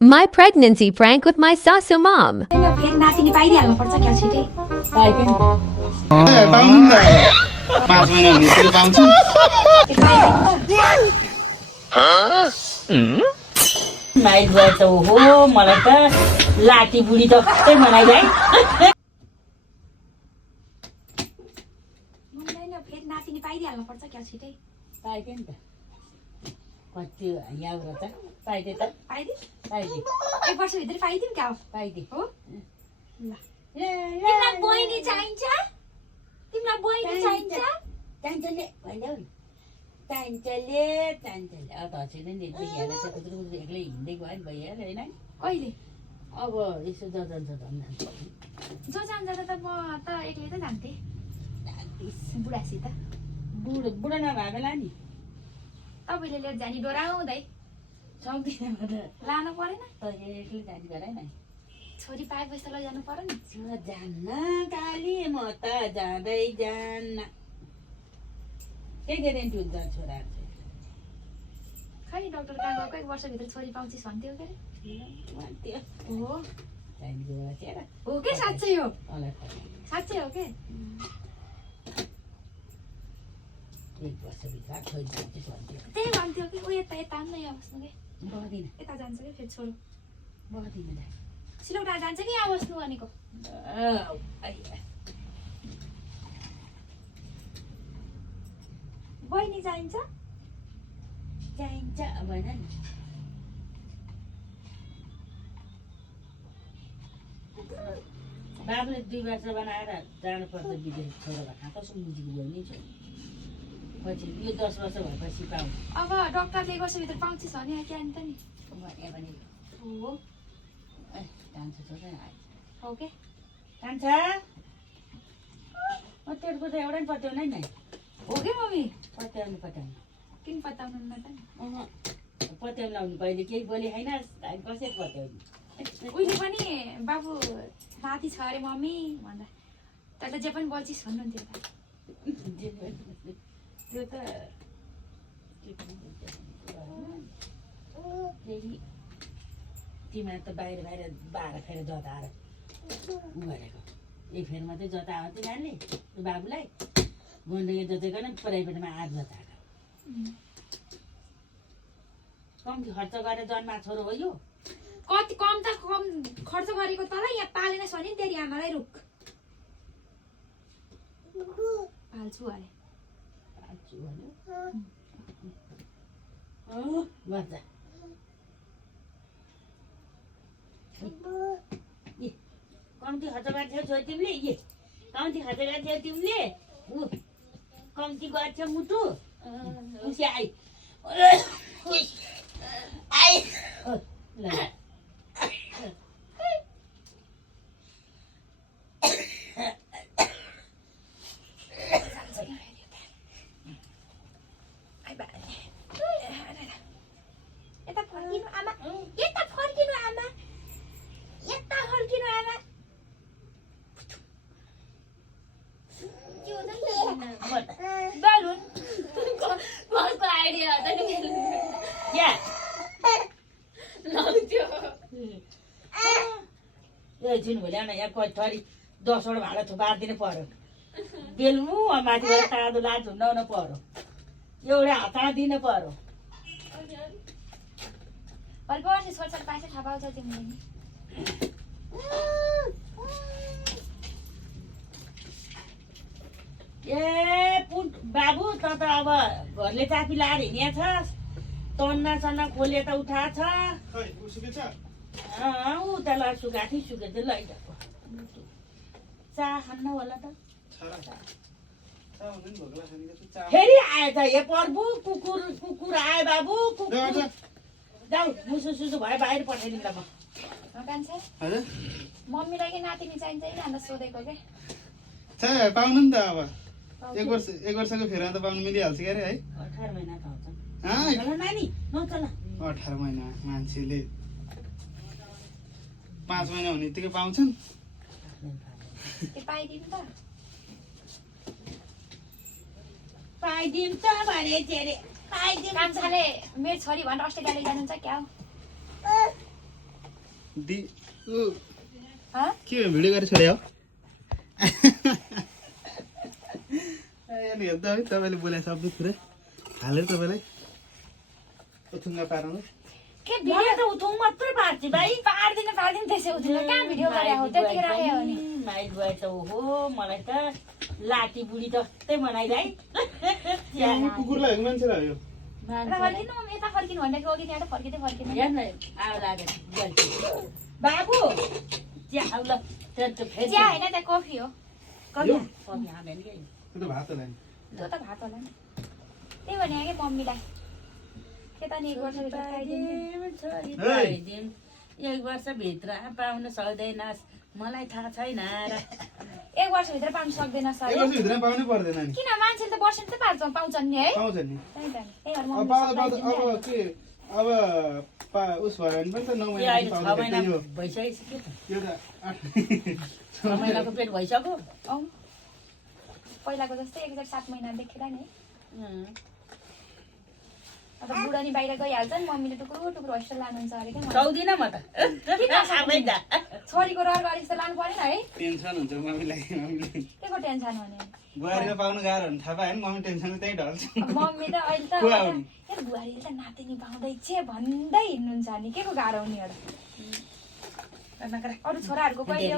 My pregnancy prank with my sasu mom. फेरि नातिनी पाइदिइहाल्नु पर्छ क्या छिटै पाउनु नि त 5 महिना हुने बित्तिकै पाउँछु नाइट भयो त हो मलाई त लाटी बुढी त कतै बनाइदिए फेरि नातिनी पाइदिइहाल्नु पर्छ क्या छिटै पाइदिए नि त कति यहाँ त पाइदिए त पाइदिए 1 वर्षभित्र पाइदिउँ क्या पाइदिए हो तिमीलाई बहिनी चाहिन्छ चान्चले भनिदेऊ नि चान्चले अब त हँसेन नि भइहाल्यो चाहिँ कुद्रो कुद्रो एक्लै हिँड्दै गयो नि भइहाल्यो होइन कहिले अब यसो जान्छ जो जान्छ त म त एक्लै त जान्थे बुढासित बुढो नभए बेला नि तपाईँले लिएर जाने डोराउँदै सक्दिनँ म त लानु परेन त एक्लै जाने गराएन छोरी पाएपछि त लैजानु पर्यो नि जान्न काली म त जाँदै जान्न के ग्यारेन्टी हुन्छ छोराहरू खै डाक्टर कहाँ गएको 1 वर्षभित्र छोरी पाउँछिस् भन्थ्यो के चाहिँ हो चाहिने कुरा चाहिँ हो के साँच्चै हो मलाई थाहा साँच्चै हो के 1 वर्षभित्र छोरी पाउँछिस् भन्थ्यो त्यही भन्थ्यो कि ऊ यता यता पनि यहाँ बस्नु के बग्दिनँ यता जान्छ कि फेरि छोरो बग्दिनँ सिलौटा जान्छ कि यहाँ बस्नु भनेको बहिनी चाहिन्छ चाहिन्छ भएन नि बाबुले 2 वर्ष बनाएर जानुपर्छ विदेश छोरा कहाँ कसो बुझेको भयो नि पछि यो 10 वर्ष भएपछि पाउँ अब डाक्टरले 1 वर्षभित्र पाउँछिस् भने क्या नि त नि भने हो जान्छ छोरा हो के जान्छ तेरो त एउटा नि पत्याउनै नै हो के मम्मी पत्याउनु किन पत्ताउनु न त पत्याउनु लाउनु कहिले केही बोले होइन कसरी पत्याउनु उहिले पनि बाबु नाति छ अरे मम्मी भन्दा तर त जे पनि बोल्छिस् भन्नुहुन्थ्यो त त्यो त तिमीहरू त बाहिर बाह्र फेर जताएर उ गरेको एक फेर मात्रै जताएको तिनीहरूले बाबुलाई गण्डकी जताएको नि प्राइभेटमा 8 जताएको कम्ती खर्च गरेर जन्मा छोरो हो यो कति कम खर्च गरेको तल यहाँ पालेन सनी तेरी आमालाई रुख पाल्छु अरे बच्चा कम्ती खर्च गर्थ्यौ छोरी तिमीले कम्ती खर्च गर्थ्यौ तिमीले कम्ती गर्थ्यौ मुटु खुसी आई ल जुन भोलि आउन यहाँ थरी 10 वटा भाडा थुपारिदिनु पर्यो बेलुनु माथिबाट तातो लाज हुन्न पर्यो एउटा हतार दिनु पर्यो पर्छ छोड्छ पाइन्छ थाहा पाउँछ तिमीले बाबु त अब घरले चापी लाएर हिँडिया छ तन्ना खोले त उठा छ उता सुकाएको थियो सुके चाहिँ लैजाको चाह खान्न होला त फेरि आयो त हे प्रभु कुकुर आयो बाबु जाऊ मुसु भयो बाहिर पठाइदिउँ ल म कान्छे मम्मीलाई कि नातिनी चाहिन्छ कि अन्त सोधेको के पाउनु नि त अब 1 वर्षको फेरि त पाउनु मिलिहाल्छ के अरे है 18 महिना त हुन्छ नानी नचल 18 महिना मान्छेले 5 महिना हुने बित्तिकै पाउँछन् पाइदिउँ त भने चाहिँ कान्छाले मेरो छोरी भनेर अस्ट्रेलिया जानुहुन्छ क्या हाँ? के भिडियो गरेर छोड्यो हेर्नु हेर्दा है तपाईँले बोले शब्द कुरा हालेर तपाईँलाई उथुङ्गा पार्नु के भिडियो त उठाउँ मात्रै पार्छ भाइ पार्दिन त्यसै हुँदैन कहाँ भिडियो गरे हो त्यतिखेर आयो भने माइल गए त ओहो मलाई त लाटी बुढी जस्तै बनाइलाई कुकुरलाई हेर्नु मान्छे लाग्यो फर्किनु यता फर्किनु भनेको अघि त्यहाँ त फर्किँदै हेर्न आउ लागेर बाबु चिया आउ ल त्यो फेरि चिया होइन त्यहाँ कफी हो कफी हालेन के त्यो त भात होला नि त्यो त भात होला नि त्यही भने कि मम्मीलाई के त नि 1 वर्षभित्र खाइदिनु एक वर्षभित्र पाउन सक्दैनस् मलाई थाहा छैन र 1 वर्षभित्र पाउनु सक्दैन सर 1 वर्षभित्र पाउनै पर्दैन नि किन मान्छेले त वर्षमा त पाउँछन् नि है पाउँछ नि त्यही त नि त्यही भएर अब मम्मी अब के अब उस भयो भने पनि त 9 महिना अहिले 6 महिना पाउँदैन भइसक्यो त यो त 6 महिनाको पेट भइसक्यो औ पहिलाको जस्तै 7 महिना देखेर नि अब बुढा नि बाहिर गइहाल्छन् मम्मीले टुक्रो टुक्रो होस्टेल लानुहुन्छ अरे के सक्दिनँ म त आमै त छोरीको रहर गरे जस्तो लानु परेन है टेन्सन हुन्छ मम्मीलाई के को टेन्सन भने बुहारीमा पाउनु गाह्रो हुन्छ थाहा पायो नि मम्मी टेन्सन त्यही ढल्छ मम्मी त अहिले त यार बुहारीले त नातिनी पाउँदैछ भन्दै हिँड्नुहुन्छ नि के को गाह्रो उनीहरू अरू छोराहरूको कहिले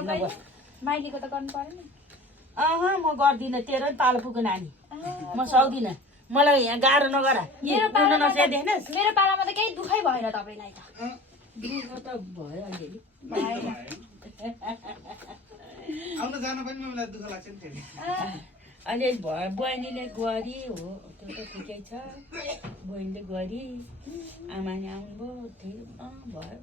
माइलीको त गर्नु परेन म गर्दिनँ तेरो पालो पुग्यो नानी म सक्दिनँ मलाई यहाँ गाह्रो नगर मेरो पालामा त केही दुखै भएन तपाईँलाई त दुःख त भयो अलिअलि आउन जान पनि मम्मीलाई दुःख लाग्छ नि फेरि अलिअलि भयो बहिनीले गरी हो त्यो त ठिकै छ बहिनीले गरी आमाले आउनुभयो ठिक भयो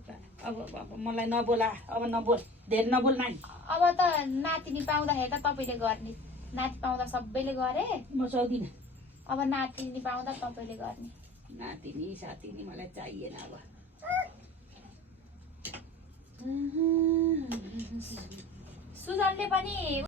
अब मलाई नबोला अब नबोल धेरै नबोल नानी अब त नातिनी पाउँदाखेरि त तपाईँले गर्ने नाति पाउँदा सबैले गरे म सक्दिनँ अब नातिनी पाउँदा तपाईँले गर्ने नातिनी सातिनी मलाई चाहिएन अब सुजनले पनि